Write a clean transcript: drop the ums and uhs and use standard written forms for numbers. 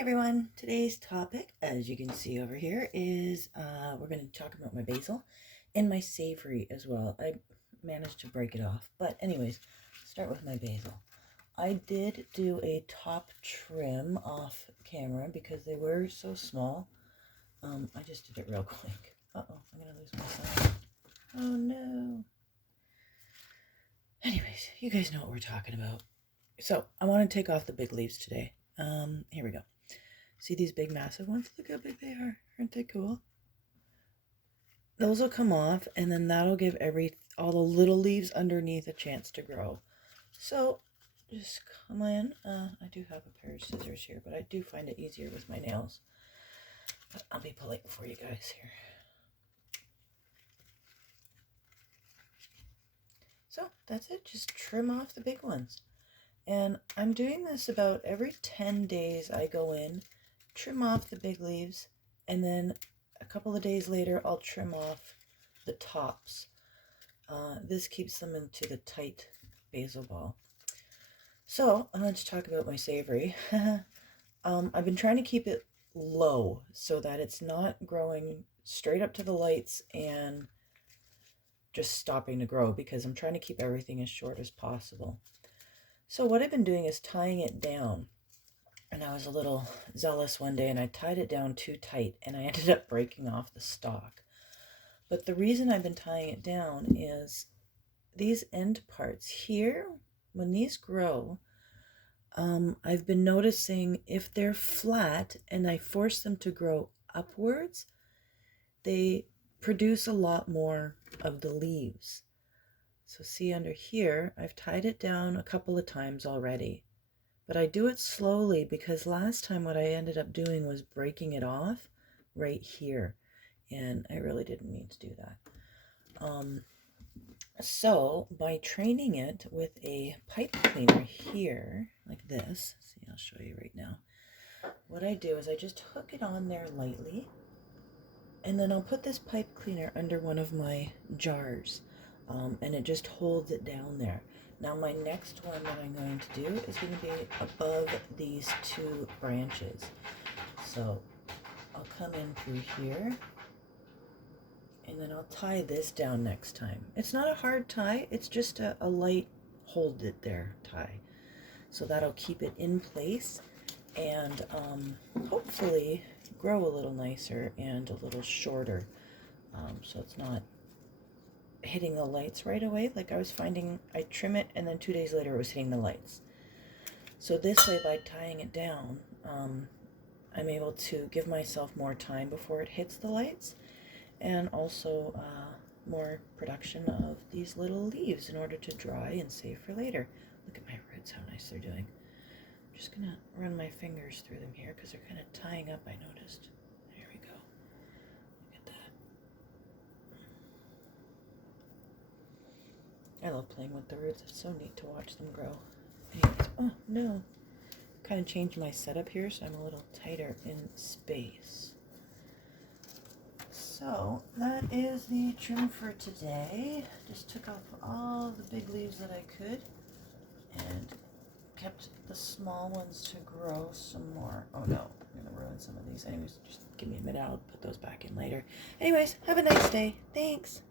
Everyone, today's topic, as you can see over here, is we're going to talk about my basil and my savory as well. I managed to break it off, but anyways, start with my basil. I did do a top trim off camera because they were so small. I just did it real quick. Uh-oh, I'm going to lose my sound. Oh no. Anyways, you guys know what we're talking about. So I want to take off the big leaves today. Here we go. See these big massive ones? Look how big they are. Aren't they cool? Those will come off, and then that'll give all the little leaves underneath a chance to grow. So just come in. I do have a pair of scissors here, but I do find it easier with my nails. But I'll be polite for you guys here. So that's it. Just trim off the big ones. And I'm doing this about every 10 days. I go in, trim off the big leaves, and then a couple of days later I'll trim off the tops. This keeps them into the tight basil ball. So let's talk about my savory. I've been trying to keep it low so that it's not growing straight up to the lights and just stopping to grow, because I'm trying to keep everything as short as possible. So what I've been doing is tying it down. And I was a little zealous one day and I tied it down too tight and I ended up breaking off the stalk. But the reason I've been tying it down is these end parts here, when these grow, I've been noticing if they're flat and I force them to grow upwards, they produce a lot more of the leaves. So see under here, I've tied it down a couple of times already. But I do it slowly because last time what I ended up doing was breaking it off right here. And I really didn't mean to do that. So by training it with a pipe cleaner here, like this, see, I'll show you right now. What I do is I just hook it on there lightly. And then I'll put this pipe cleaner under one of my jars. And it just holds it down there. Now my next one that I'm going to do is going to be above these two branches. So I'll come in through here and then I'll tie this down next time. It's not a hard tie, it's just a light hold it there tie. So that'll keep it in place and hopefully grow a little nicer and a little shorter. So it's not hitting the lights right away. Like I was finding, I trim it and then 2 days later it was hitting the lights. So this way, by tying it down, I'm able to give myself more time before it hits the lights, and also more production of these little leaves in order to dry and save for later. Look at my roots, how nice they're doing. I'm just gonna run my fingers through them here because they're kind of tying up, I noticed. There we go. Look at that. I love playing with the roots. It's so neat to watch them grow. Anyways, oh no. Kind of changed my setup here so I'm a little tighter in space. So that is the trim for today. Just took off all the big leaves that I could and kept the small ones to grow some more. Oh no, I'm gonna ruin some of these. Anyways, just give me a minute, I'll put those back in later. Anyways, have a nice day. Thanks.